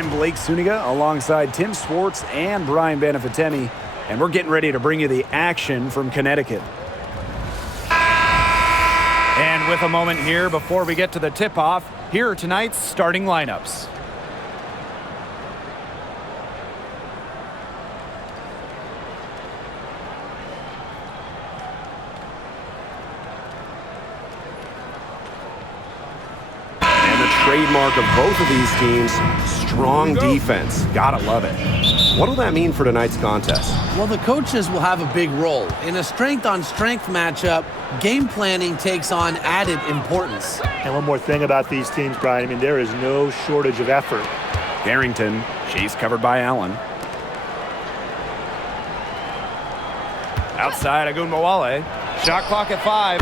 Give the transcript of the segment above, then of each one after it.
I'm Blake Suniga alongside Tim Swartz and Brian Benefitemi, and we're getting ready to bring you the action from Connecticut. And with a moment here before we get to the tip-off, here are tonight's starting lineups. Trademark of both of these teams, strong defense. Gotta love it. What will that mean for tonight's contest? Well, the coaches will have a big role. In a strength-on-strength matchup, game planning takes on added importance. And one more thing about these teams, Brian, I mean, there is no shortage of effort. Carrington, she's covered by Allen. Outside, Agunmawale. Shot clock at 5.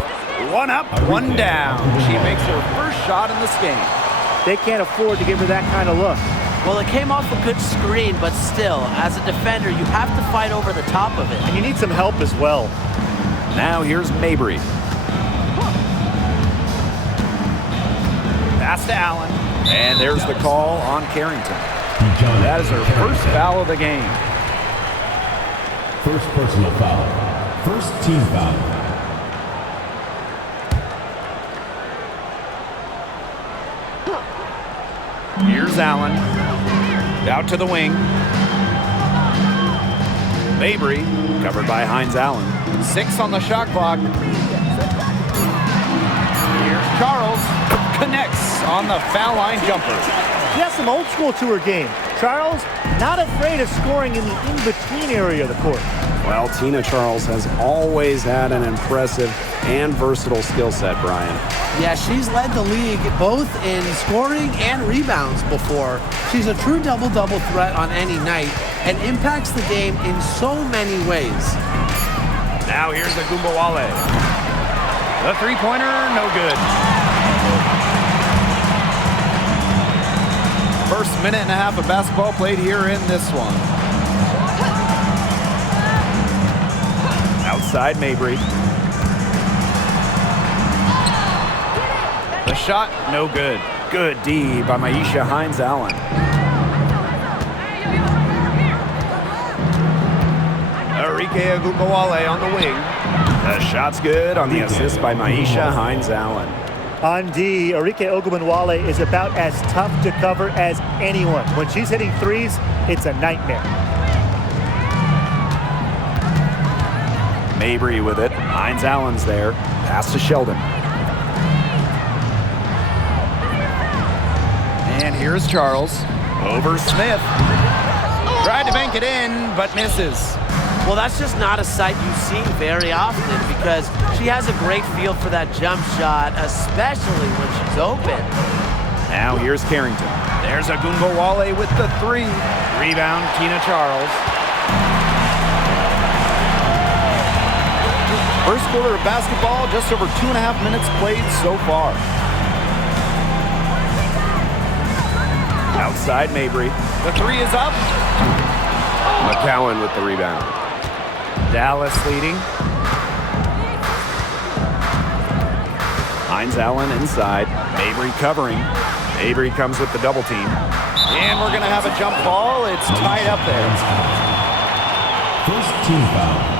One up, one down. She makes her first shot in this game. They can't afford to give her that kind of look. Well, it came off a good screen, but still, as a defender, you have to fight over the top of it. And you need some help as well. Now here's Mabry. Pass to Allen. And there's the call on Carrington. That is her first foul of the game. First personal foul. First team foul. Here's Allen. Out to the wing. Mabry, covered by Hines Allen. 6 on the shot clock. Here's Charles. Connects on the foul line jumper. She has some old school to her game. Charles, not afraid of scoring in the in-between area of the court. Well, Tina Charles has always had an impressive and versatile skill set, Brian. Yeah, she's led the league both in scoring and rebounds before. She's a true double-double threat on any night and impacts the game in so many ways. Now here's Agunmawale. The three-pointer, no good. First minute and a half of basketball played here in this one. Outside Mabry. The shot, no good. Good D by Maisha Hines Allen. Arike Agunmawale on the wing. The shot's good on the assist by Maisha Hines Allen. On D, Arike Ogunbowale is about as tough to cover as anyone. When she's hitting threes, it's a nightmare. Mabry with it. Hines Allen's there. Pass to Sheldon. And here's Charles. Over Smith. Tried to bank it in, but misses. Well, that's just not a sight you see very often because she has a great feel for that jump shot, especially when she's open. Now here's Carrington. There's Agunmawale with the 3. Rebound, Tina Charles. First quarter of basketball, just over 2.5 minutes played so far. Outside Mabry. The 3 is up. McCowan with the rebound. Dallas leading. Hines Allen inside. Mabry covering. Mabry comes with the double team. And we're going to have a jump ball. It's tied up there. First team foul.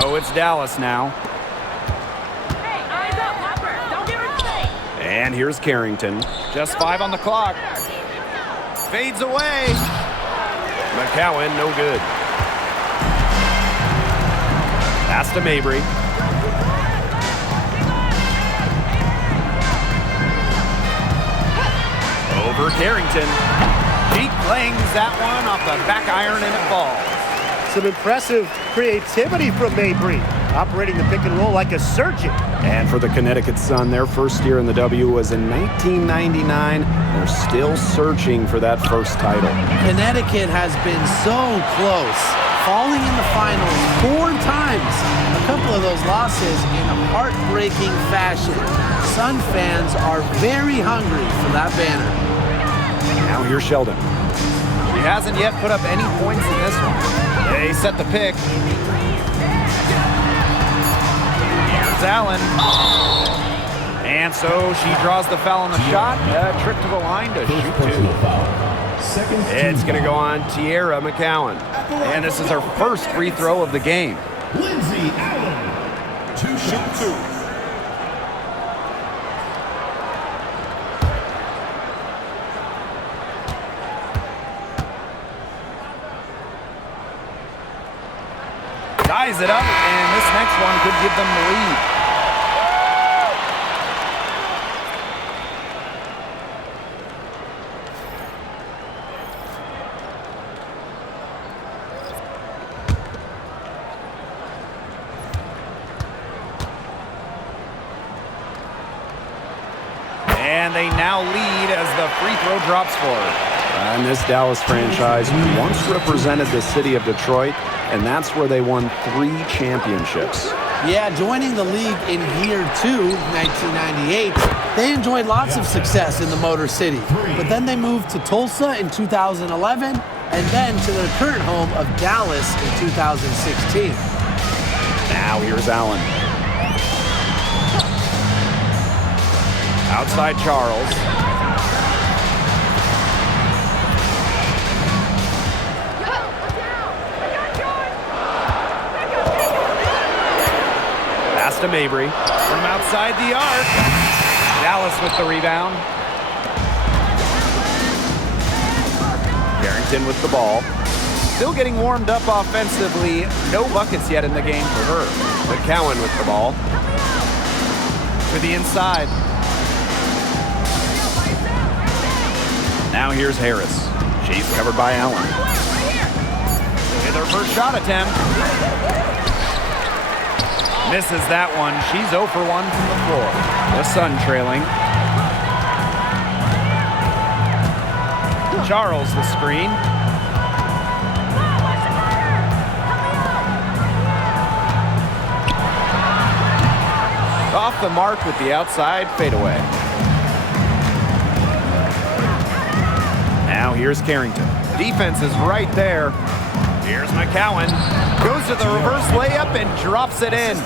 So it's Dallas now. And here's Carrington. Just 5 on the clock. Fades away. McCowan, no good. Pass to Mabry. Over Carrington. He clangs that one off the back iron and it falls. Some impressive creativity from Mabry, operating the pick and roll like a surgeon. And for the Connecticut Sun, their first year in the W was in 1999. They're still searching for that first title. Connecticut has been so close, falling in the finals 4 times. A couple of those losses in a heartbreaking fashion. Sun fans are very hungry for that banner. Now here's Sheldon. He hasn't yet put up any points in this one. They set the pick. Here's Allen. And so she draws the foul on the shot. A trip to the line to First shoot personal two. foul. Second It's team going to go foul. on Tierra McCowan. And this is her first free throw of the game. Lindsay Allen. 2 shots. Ties it up, and this next one could give them the lead. And they now lead as the free throw drops for her. And this Dallas franchise once represented the city of Detroit, and that's where they won 3 championships. Yeah, joining the league in year 2, 1998, they enjoyed lots of success in the Motor City. But then they moved to Tulsa in 2011, and then to their current home of Dallas in 2016. Now here's Allen. Outside Charles. Pass to Mabry. From outside the arc. Dallas with the rebound. Carrington with the ball. Still getting warmed up offensively. No buckets yet in the game for her. McCowan with the ball. To the inside. Now here's Harris. She's covered by Allen. With her first shot attempt. Misses that one. She's 0 for 1 from the floor. The Sun trailing. Charles the screen. Off the mark with the outside fadeaway. Now here's Carrington. Defense is right there. Here's McCowan. Goes to the reverse layup and drops it in.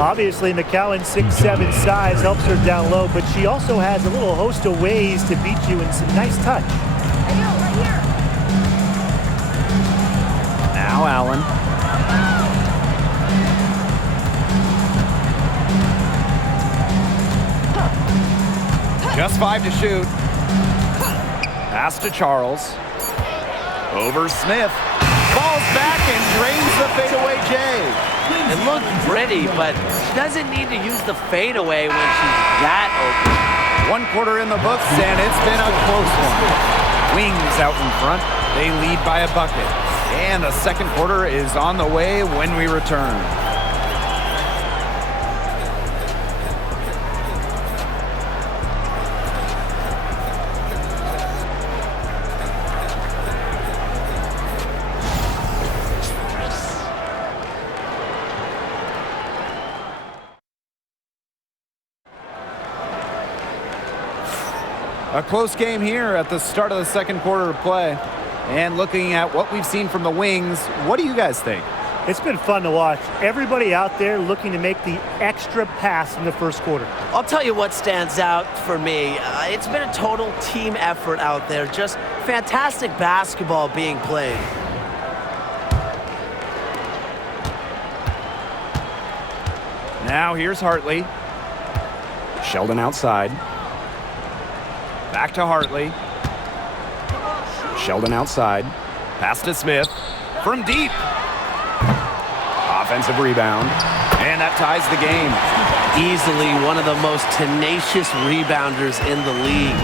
Obviously, McCowan's 6'7" size helps her down low, but she also has a little host of ways to beat you in some nice touch. Now Allen. Just 5 to shoot. Pass to Charles. Over Smith. Falls back and drains the fadeaway J. It looked pretty, but she doesn't need to use the fadeaway when she's that open. 1 quarter in the books, and it's been a close one. Wings out in front. They lead by a bucket. And the second quarter is on the way when we return. A close game here at the start of the second quarter of play. And looking at what we've seen from the Wings, what do you guys think? It's been fun to watch. Everybody out there looking to make the extra pass in the first quarter. I'll tell you what stands out for me. It's been a total team effort out there. Just fantastic basketball being played. Now here's Hartley. Sheldon outside. Back to Hartley. Sheldon outside. Pass to Smith. From deep. Offensive rebound. And that ties the game. Easily one of the most tenacious rebounders in the league.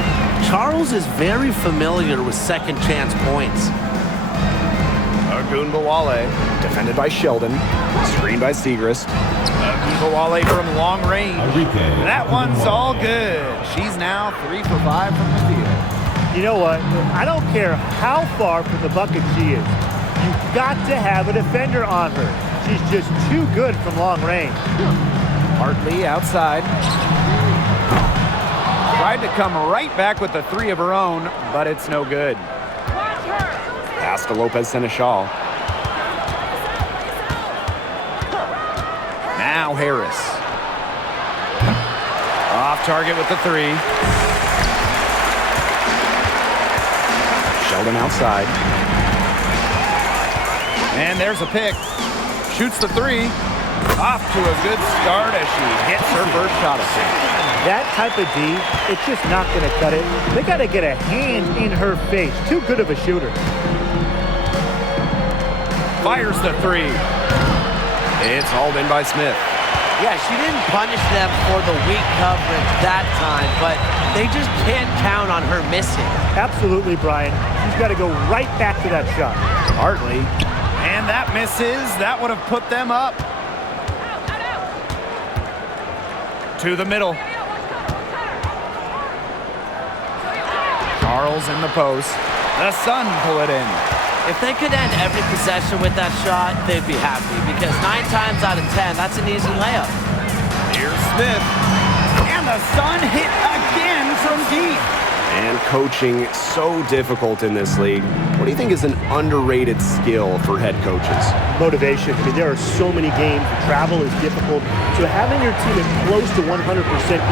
Charles is very familiar with second chance points. Ogunbowale. Defended by Sheldon. Screened by Segrist. Ogunbowale from long range. Enrique. That one's all good. She's now 3 for 5 from the field. You know what? I don't care how far from the bucket she is. You've got to have a defender on her. She's just too good from long range. Hartley outside. Tried to come right back with the 3 of her own, but it's no good. Pass to Lopez Seneschal. Now Harris. Off target with the three. Sheldon outside. And there's a pick. Shoots the three. Off to a good start as she hits her first shot of it. That type of D, it's just not going to cut it. They got to get a hand in her face. Too good of a shooter. Fires the three. It's hauled in by Smith. Yeah, she didn't punish them for the weak coverage that time, but they just can't count on her missing. Absolutely, Brian. She's got to go right back to that shot. Hartley. And that misses. That would have put them up. To the middle. Charles in the post. The Sun pull it in. If they could end every possession with that shot, they'd be happy because 9 times out of 10, that's an easy layup. Here's Smith. And the Sun hit again from deep. And coaching so difficult in this league. What do you think is an underrated skill for head coaches? Motivation. I mean, there are so many games. Travel is difficult. So having your team at close to 100%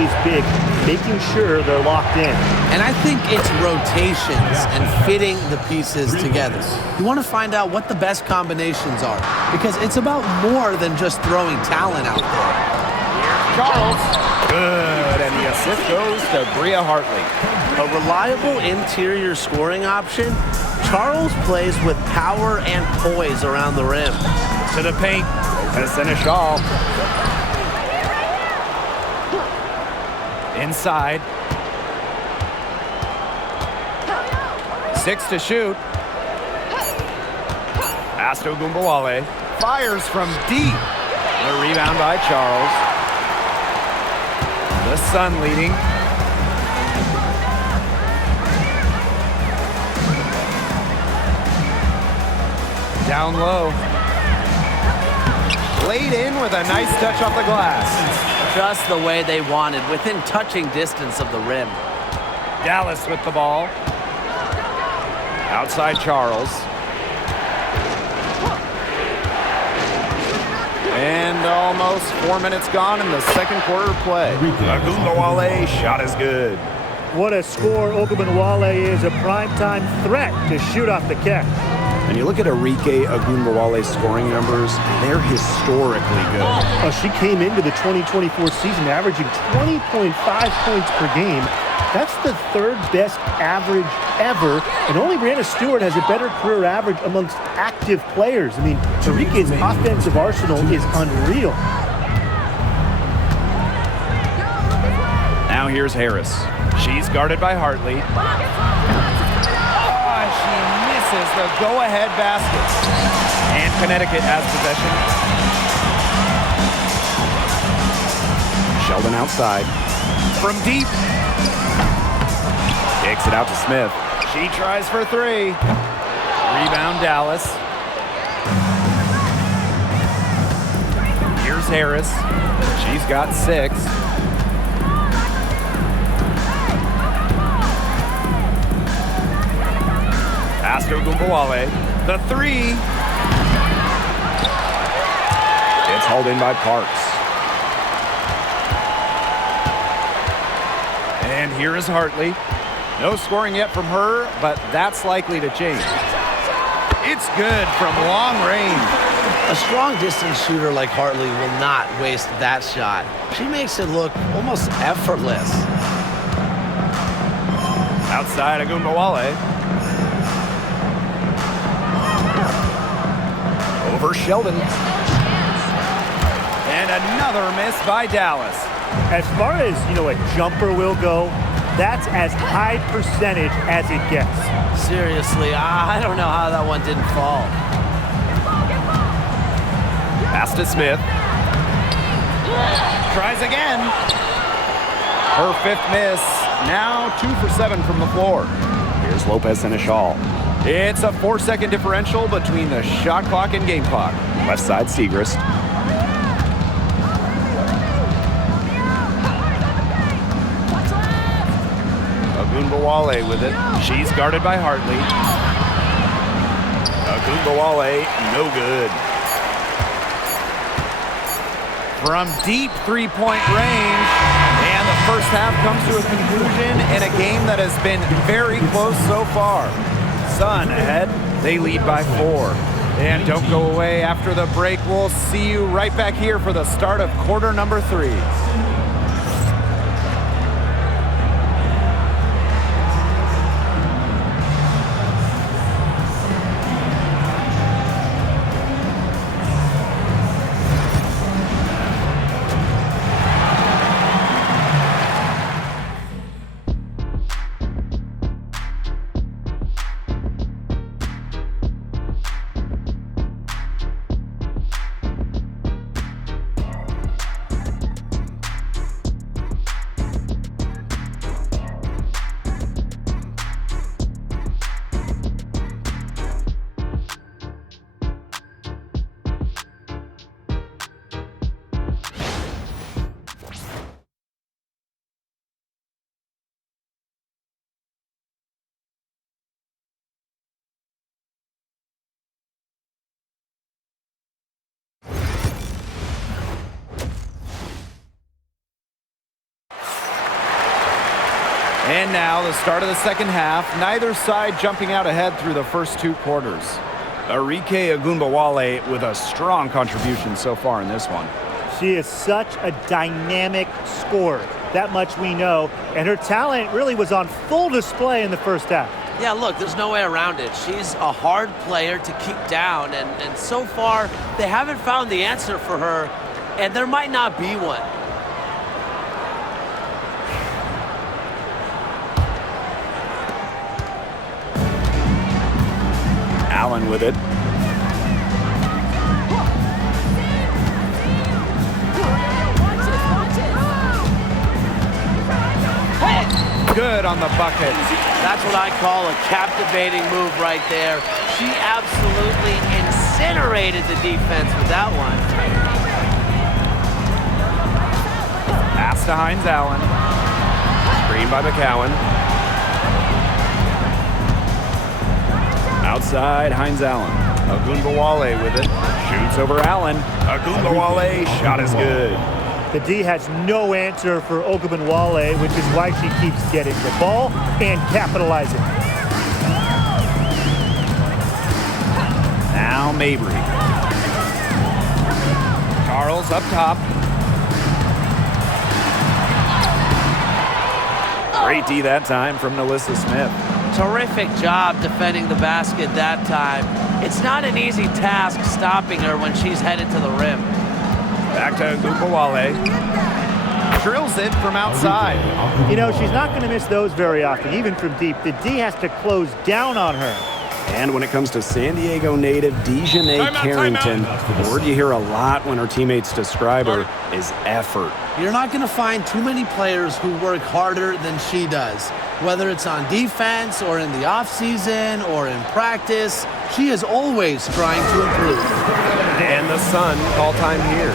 is big, making sure they're locked in. And I think it's rotations and fitting the pieces together. You want to find out what the best combinations are because it's about more than just throwing talent out there. Charles. Good. And the assist goes to Bria Hartley. A reliable interior scoring option, Charles plays with power and poise around the rim. To the paint. And Seneschal. Inside. 6 to shoot. Asto Gumbawale fires from deep. The rebound by Charles. The Sun leading. Down low. Laid in with a nice touch off the glass. Just the way they wanted, within touching distance of the rim. Dallas with the ball. Outside Charles. And almost 4 minutes gone in the second quarter of play. Agumbawale shot is good. What a score Ogunbowale is, a primetime threat to shoot off the catch. And you look at Arike Agumbawale's scoring numbers, they're historically good. She came into the 2024 season averaging 20.5 points per game. That's the third best average ever, and only Brianna Stewart has a better career average amongst active players. I mean, Arike's offensive arsenal is unreal. Now here's Harris. She's guarded by Hartley. She misses the go-ahead basket. And Connecticut has possession. Sheldon outside. From deep. Kicks it out to Smith. She tries for three. Rebound Dallas. Here's Harris. She's got 6. Asto Gumbawale. The three. It's hauled in by Parks. And here is Hartley. No scoring yet from her, but that's likely to change. It's good from long range. A strong distance shooter like Hartley will not waste that shot. She makes it look almost effortless. Outside Agumbawale. Over Sheldon. And another miss by Dallas. As far as, a jumper will go, that's as high percentage as it gets. Seriously, I don't know how that one didn't fall. Pass to Smith. Tries again. Her 5th miss. Now 2 for 7 from the floor. Here's Lopez Seneschal. It's a 4-second differential between the shot clock and game clock. Left side Segrist. Agumbawale with it. She's guarded by Hartley. Agumbawale, no good. From deep 3-point range. And the first half comes to a conclusion in a game that has been very close so far. Sun ahead, they lead by 4. And don't go away after the break. We'll see you right back here for the start of quarter number 3. And now the start of the second half. Neither side jumping out ahead through the first 2 quarters. Arike Ogunbowale with a strong contribution so far in this one. She is such a dynamic scorer. That much we know. And her talent really was on full display in the first half. Yeah, look, there's no way around it. She's a hard player to keep down, and so far, they haven't found the answer for her, and there might not be one. Allen with it. Good on the bucket. That's what I call a captivating move right there. She absolutely incinerated the defense with that one. Pass to Hines Allen. Screen by McCowan. Outside, Hines Allen. Ogunbowale with it. Shoots over Allen. Ogunbowale, shot is good. The D has no answer for Ogunbowale, which is why she keeps getting the ball and capitalizing. Now Mabry. Charles up top. Great D that time from Melissa Smith. Terrific job defending the basket that time. It's not an easy task stopping her when she's headed to the rim. Back to Ogunbowale. Drills it from outside. You know, she's not going to miss those very often, even from deep. The D has to close down on her. And when it comes to San Diego native Dejanay Carrington, the word you hear a lot when her teammates describe her is effort. You're not going to find too many players who work harder than she does. Whether it's on defense or in the offseason or in practice, she is always trying to improve. And the Sun call time here.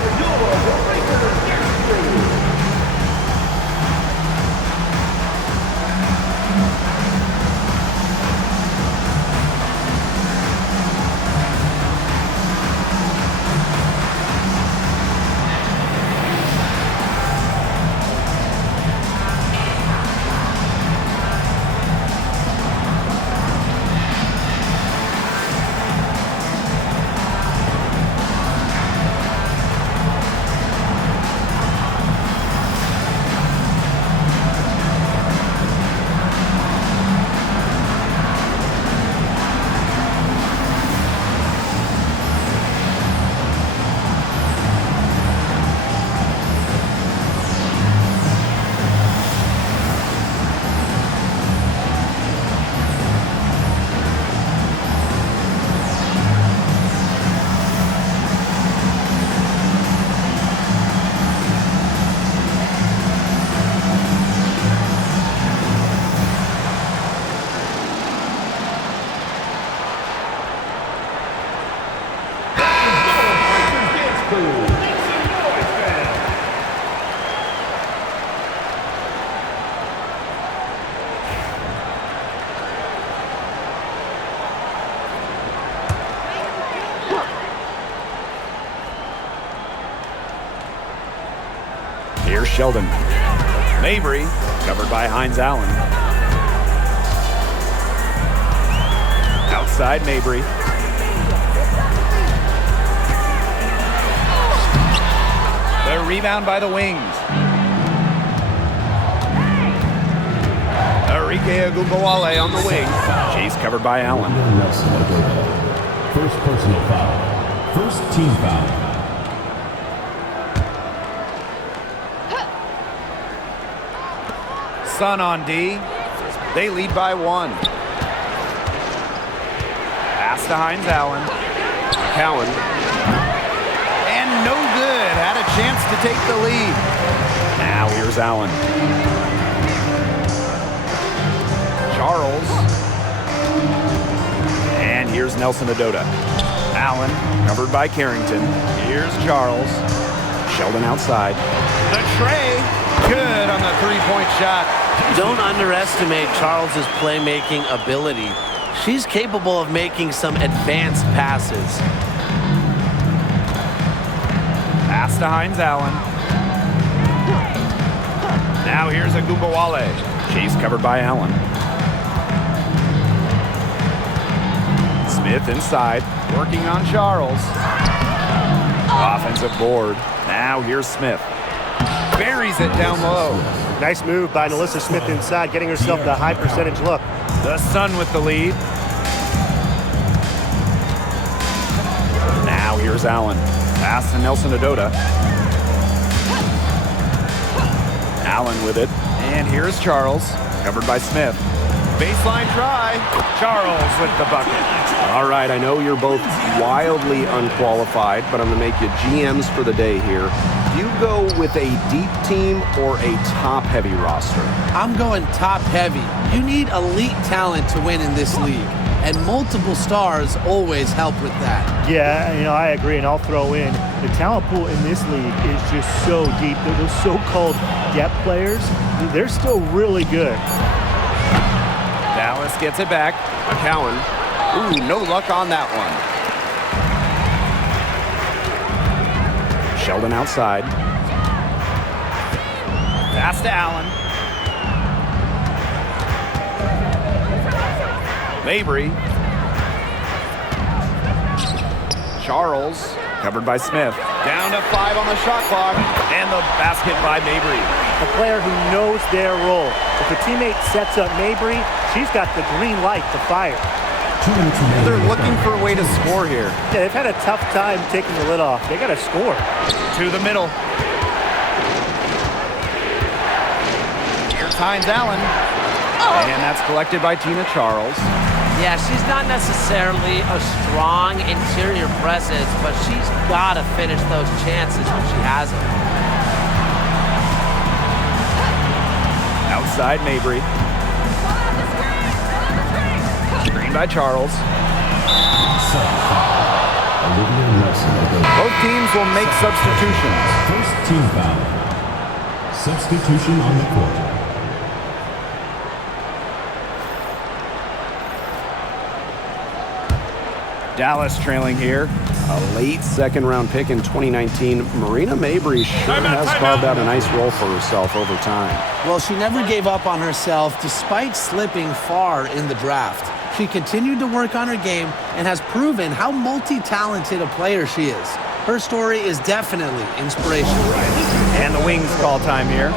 Here's Sheldon. Mabry, Covered by Hines Allen. Outside Mabry. the rebound by the Wings. Enrique Agumbawale on the wing. She's covered by Allen. First personal foul. First team foul. Sun on D. They lead by 1. Pass to Hines Allen. Cowan. And no good. Had a chance to take the lead. Now here's Allen. Charles. And here's Nelson Adota. Allen. Covered by Carrington. Here's Charles. Sheldon outside. The tray. Good on the three-point shot. Don't underestimate Charles's playmaking ability. She's capable of making some advanced passes. Pass to Hines Allen. Now here's Agumbawale. She's covered by Allen. Smith inside. Working on Charles. Offensive board. Now here's Smith. Buries it down low. Nice move by Nalissa Smith inside, getting herself the high percentage look. The Sun with the lead. Now here's Allen. Pass to Nelson Adota. Allen with it. And here's Charles. Covered by Smith. Baseline try. Charles with the bucket. All right, I know you're both wildly unqualified, but I'm going to make you GMs for the day here. Do you go with a deep team or a top-heavy roster? I'm going top heavy. You need elite talent to win in this league, and multiple stars always help with that. Yeah, I agree, and I'll throw in the talent pool in this league is just so deep. Those so-called depth players, they're still really good. Dallas gets it back. McCowan. Ooh, no luck on that one. Sheldon outside. Pass to Allen. Mabry. Charles. Covered by Smith. Down to 5 on the shot clock. And the basket by Mabry. A player who knows their role. If a teammate sets up Mabry, she's got the green light to fire. 2 minutes remaining. They're looking for a way to score here. Yeah, they've had a tough time taking the lid off. They got to score. To the middle. Here's Hines Allen. And that's collected by Tina Charles. Yeah, she's not necessarily a strong interior presence, but she's got to finish those chances when she has them. Outside Mabry. Screen by Charles. Olivia Nelson. Both teams will make substitutions. First team foul. Substitution on the court. Dallas trailing here. A late second-round pick in 2019. Marina Mabry sure has carved out a nice role for herself over time. Well, she never gave up on herself despite slipping far in the draft. She continued to work on her game and has proven how multi-talented a player she is. Her story is definitely inspirational. And the Wings call time here.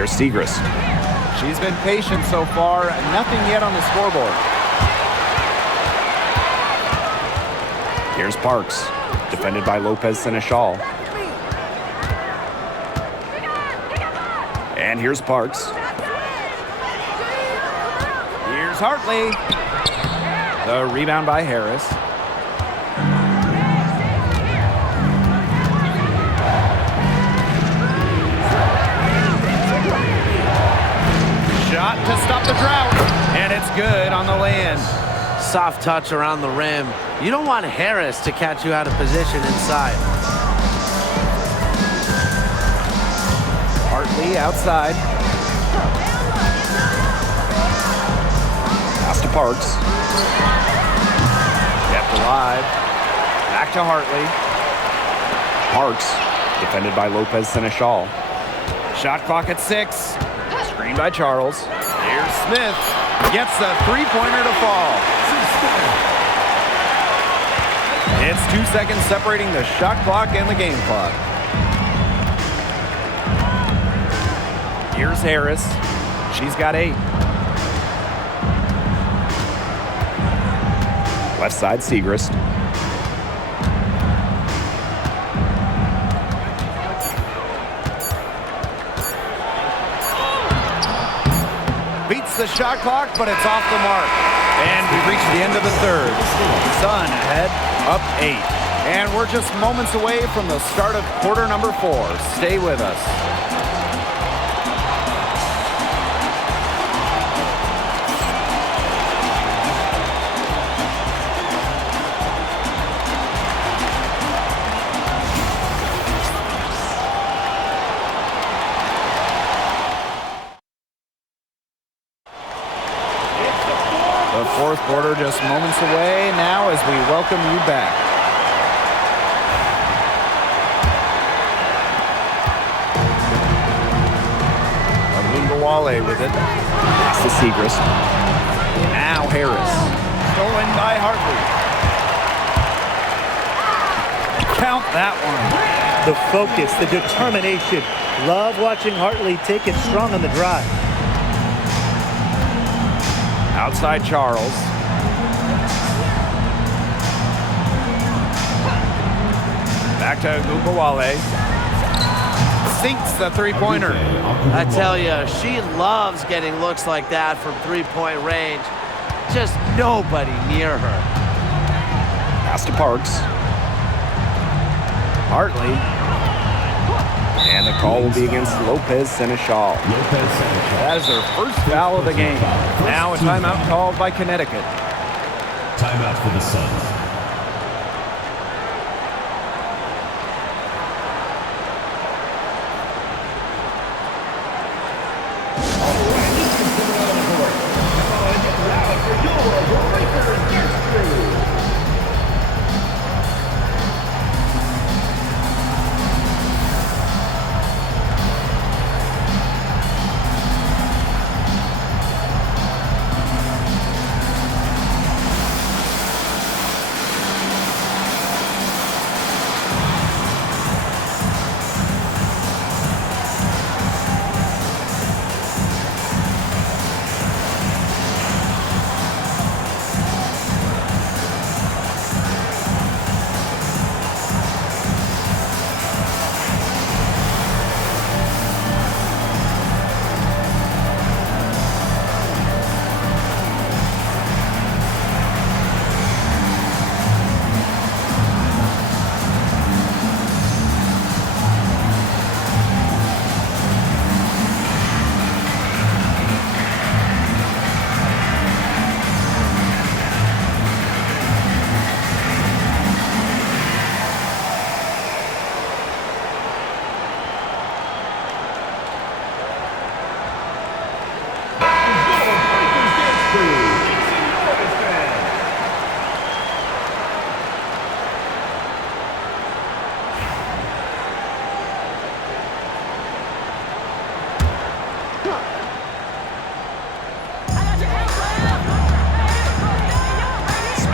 Here's Segrist. She's been patient so far. Nothing yet on the scoreboard. Here's Parks, defended by Lopez Seneschal. And here's Parks. Here's Hartley. The rebound by Harris. Shot to stop the drought, and it's good on the land. Soft touch around the rim. You don't want Harris to catch you out of position inside. Hartley outside. Pass to Parks. Kept alive. Back to Hartley. Parks, defended by Lopez Seneschal. Shot clock at 6. Screen by Charles. Here's Smith. Gets the three-pointer to fall. It's 2 seconds separating the shot clock and the game clock. Here's Harris. She's got 8. Left side, Segrist. Beats the shot clock, but it's off the mark. And we reach the end of the third. Sun ahead, up 8. And we're just moments away from the start of quarter number 4. Stay with us. The fourth quarter just moments away now as we welcome you back. Wale with it. Pass to Segrist. Now Harris. Stolen by Hartley. Count that one. The focus, the determination. Love watching Hartley take it strong on the drive. Outside Charles. Back to Gugawale. Sinks the three-pointer. I tell you, she loves getting looks like that from three-point range. Just nobody near her. Pass to Parks. Hartley. And the call will be against Lopez Seneschal. That is her first foul of the game. Now a timeout called by Connecticut. Timeout for the Suns.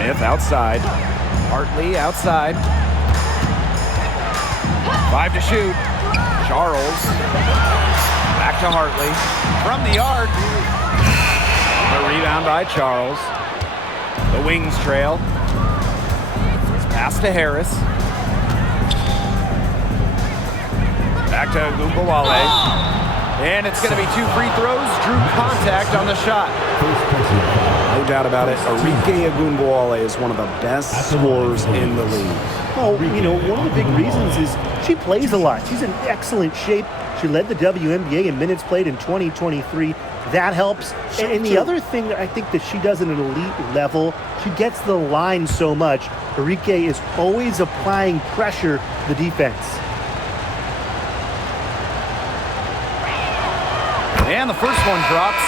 Smith outside. Hartley outside. 5 to shoot. Charles. Back to Hartley. From the arc. The rebound by Charles. The wings trail. Pass to Harris. Back to Gumbawale. And it's going to be 2 free throws. Drew contact on the shot. No doubt about it. Arike Ogunbowale is one of the best scorers in the league. Well, you know, one of the big reasons is she plays a lot. She's in excellent shape. She led the WNBA in minutes played in 2023. That helps. And the other thing that I think that she does at an elite level, she gets the line so much. Arike is always applying pressure to the defense. And the first one drops.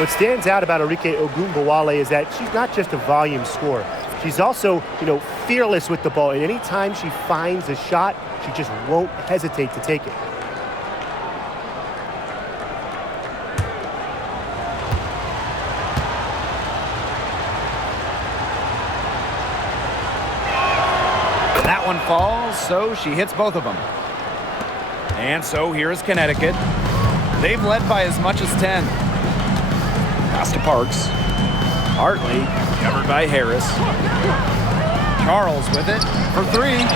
What stands out about Arike Ogunbowale is that she's not just a volume scorer. She's also, you know, fearless with the ball. And any time she finds a shot, she just won't hesitate to take it. That one falls, so she hits both of them. And so here is Connecticut. They've led by as much as 10. Pass to Parks. Hartley, covered by Harris. Charles with it for 3.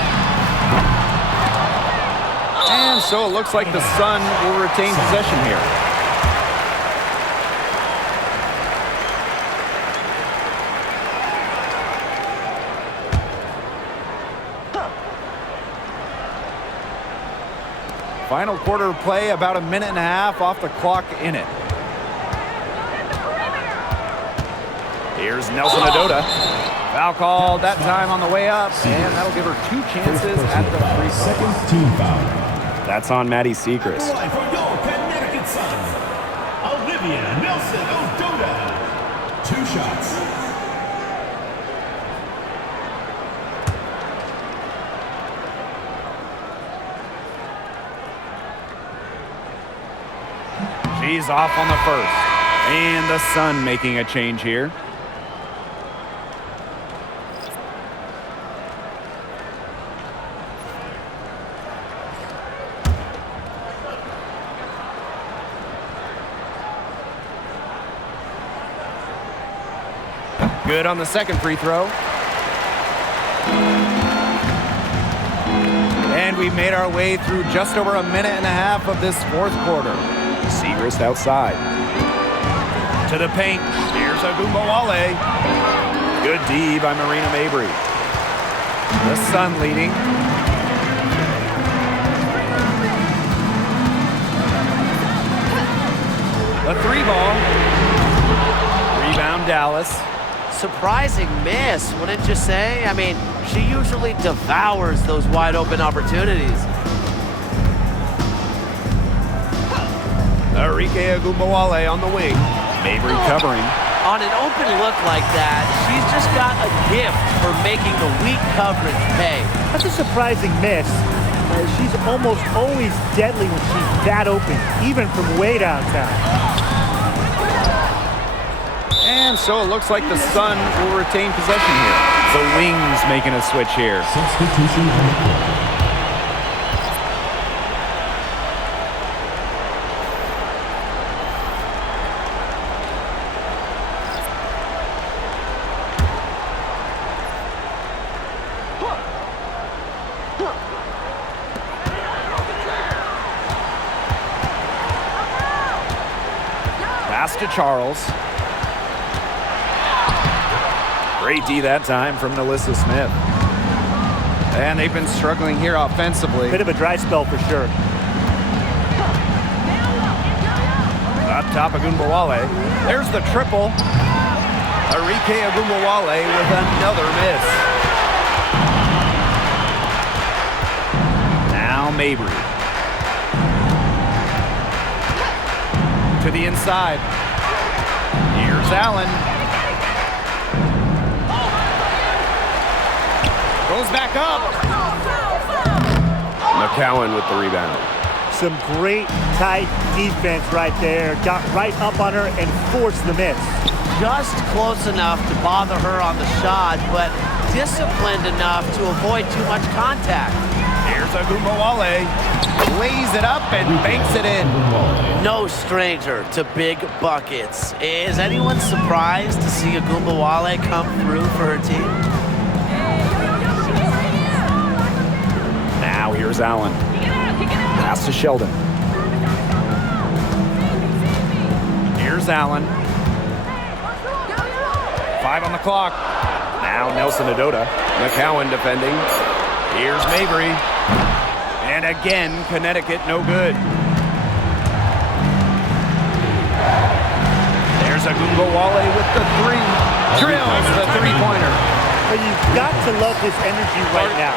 And so it looks like the Sun will retain possession here. Final quarter of play, about a minute and a half off the clock in it. Here's Nelson Adota. Foul called that time on the way up, and that'll give her 2 chances at the free throw. Second team foul. That's on Maddie Sechrist. For your Connecticut Sun, Olivia Nelson Odota. 2 shots. She's off on the first. And the Sun making a change here. Good on the second free throw. And we've made our way through just over a minute and a half of this 4th quarter. Sechrist outside. To the paint. Here's Ogunbowale. Good D by Marina Mabry. The Sun leading. The 3 ball. Rebound Dallas. Surprising miss, wouldn't you say? I mean, she usually devours those wide open opportunities. Arike Ogunbowale on the wing. Mabry covering. On an open look like that, she's just got a gift for making the weak coverage pay. That's a surprising miss. She's almost always deadly when she's that open, even from way downtown. And so it looks like the Sun will retain possession here. The Wings making a switch here. Substitution on the court. Pass to Charles. Great D that time from Nalissa Smith. And they've been struggling here offensively. Bit of a dry spell for sure. Up top of Ogunbowale. There's the triple. Arike Ogunbowale with another miss. Now Mabry. To the inside. Here's Allen. Goes back up. McCowan with the rebound. Some great tight defense right there. Got right up on her and forced the miss. Just close enough to bother her on the shot, but disciplined enough to avoid too much contact. Here's Agumbawale. Lays it up and banks it in. No stranger to big buckets. Is anyone surprised to see Agumbawale come through for her team? Now here's Allen. Pass to Sheldon. Here's Allen. 5 on the clock. Now Nelson Adota. McCowan defending. Here's Mabry. And again, Connecticut no good. There's Agumbawale with the 3. Drills the three-pointer. But you've got to love this energy right now.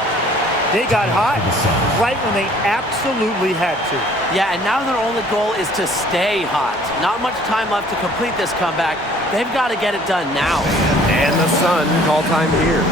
They got hot right when they absolutely had to. Yeah, and now their only goal is to stay hot. Not much time left to complete this comeback. They've got to get it done now. And the Sun call time here.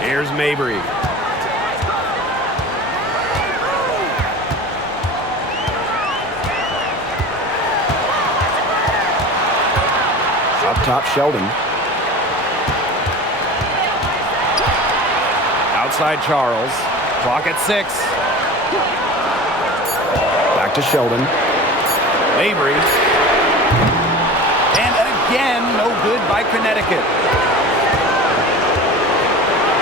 Here's Mabry. Up top, Sheldon. Outside Charles. Clock at 6. Back to Sheldon. Mabry. And again, no good by Connecticut.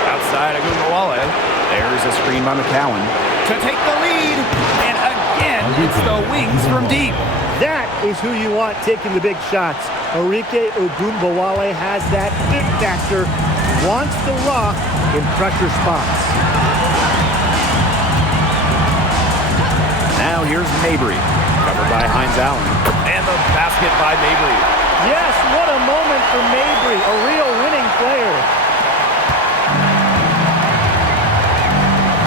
Outside Agumbawale. There's a screen by McCowan. To take the lead. And again, it's the wings from deep. That is who you want taking the big shots. Enrique Agumbawale has that it factor, wants the rock in pressure spots. Now here's Mabry, covered by Hines Allen. And the basket by Mabry. Yes, what a moment for Mabry, a real winning player.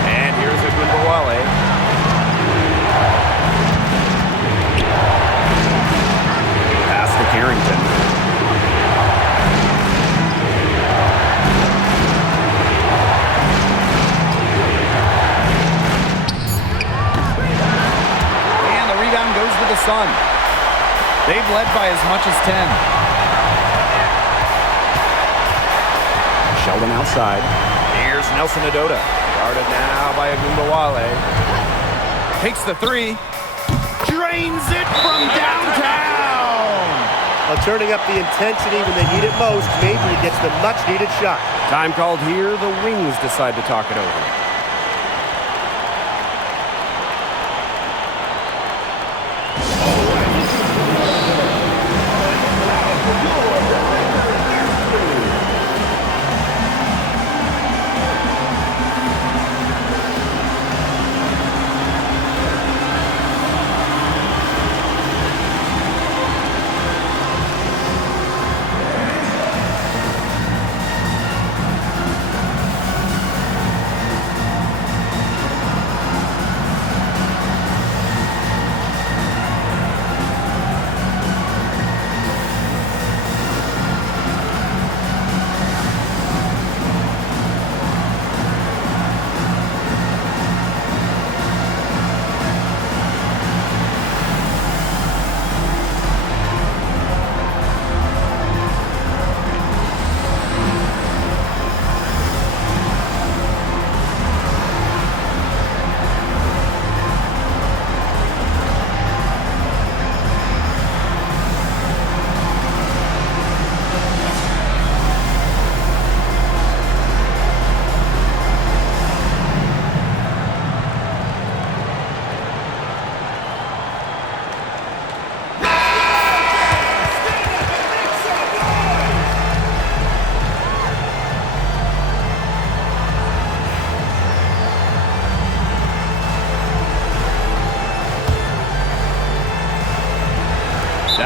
And here's Agumbawale. Pass to Carrington. And the rebound goes to the Sun. They've led by as much as 10. Sheldon outside. Here's Nelson Adota. Guarded now by Agumbawale. Takes the 3. Drains it from downtown. While turning up the intensity when they need it most, Mabry gets the much-needed shot. Time called here. The Wings decide to talk it over.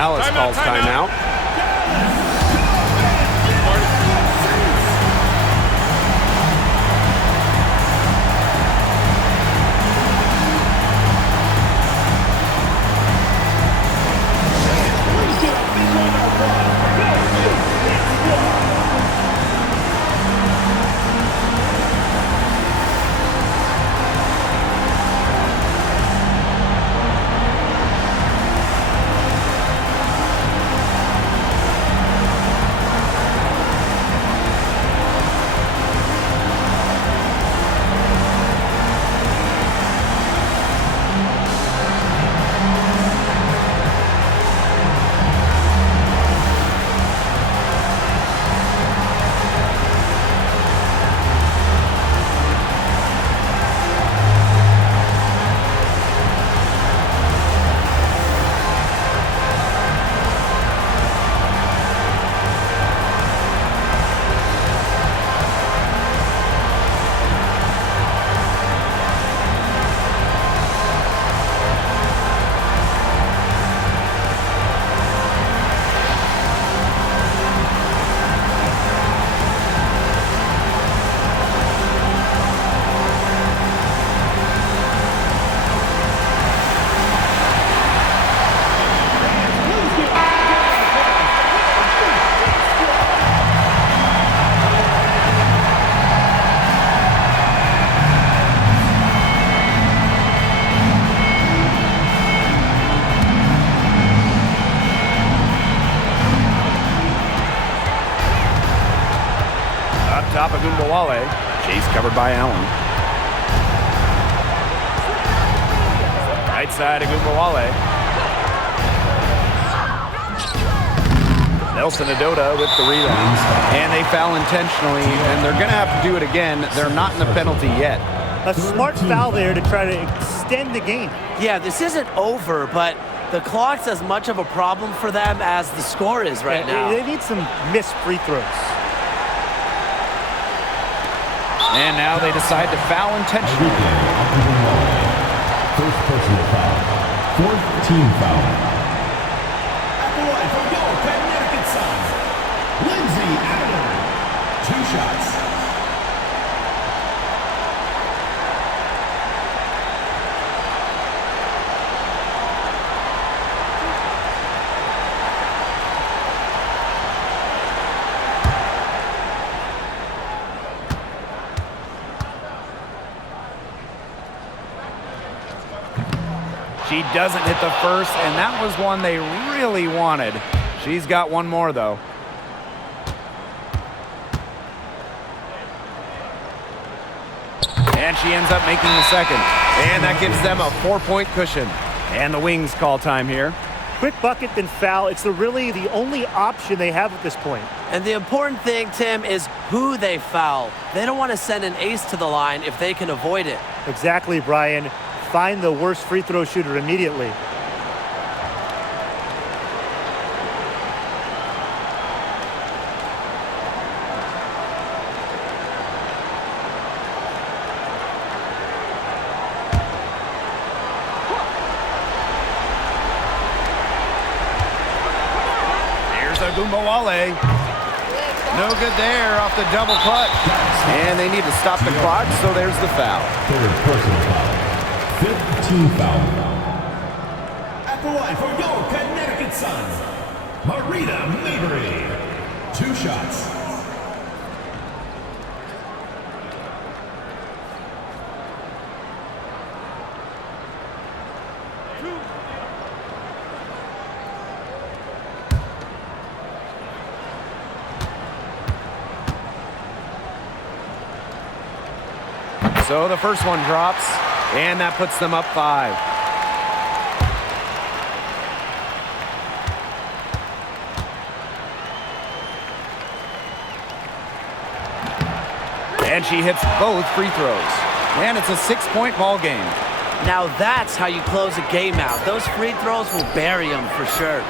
Alice calls timeout. Top of Gumbawale. Chase covered by Allen. Right side of Gumbawale. Nelson Adota with the rebound. And they foul intentionally, and they're going to have to do it again. They're not in the penalty yet. A smart foul there to try to extend the game. Yeah, this isn't over, but the clock's as much of a problem for them as the score is right now. They need some missed free throws. And now they decide to foul intentionally. First personal foul. Fourth team foul. At the line from your Connecticut Suns, Lindsay Adler. 2 shots. She doesn't hit the first, and that was one they really wanted. She's got one more, though. And she ends up making the second. And that gives them a 4-point cushion. And the Wings call time here. Quick bucket, then foul. It's really the only option they have at this point. And the important thing, Tim, is who they foul. They don't want to send an ace to the line if they can avoid it. Exactly, Brian. Find the worst free throw shooter immediately. Here's Agumbawale. No good there off the double clutch. And they need to stop the clock, so there's the foul. Third personal foul. Fifth team foul. At the line for your Connecticut Suns, Marita Mabry. 2 shots. So the first one drops, and that puts them up 5. And she hits both free throws. And it's a 6-point ball game. Now that's how you close a game out. Those free throws will bury them for sure.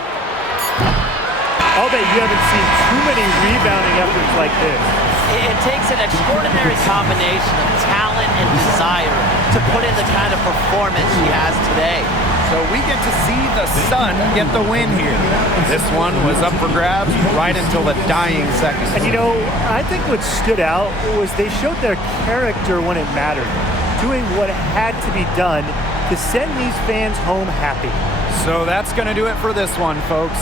I'll bet you haven't seen too many rebounding efforts like this. It takes an extraordinary combination of talent and desire to put in the kind of performance she has today. So we get to see the Sun get the win here. This one was up for grabs right until the dying seconds. And I think what stood out was they showed their character when it mattered, doing what had to be done to send these fans home happy. So that's going to do it for this one, folks.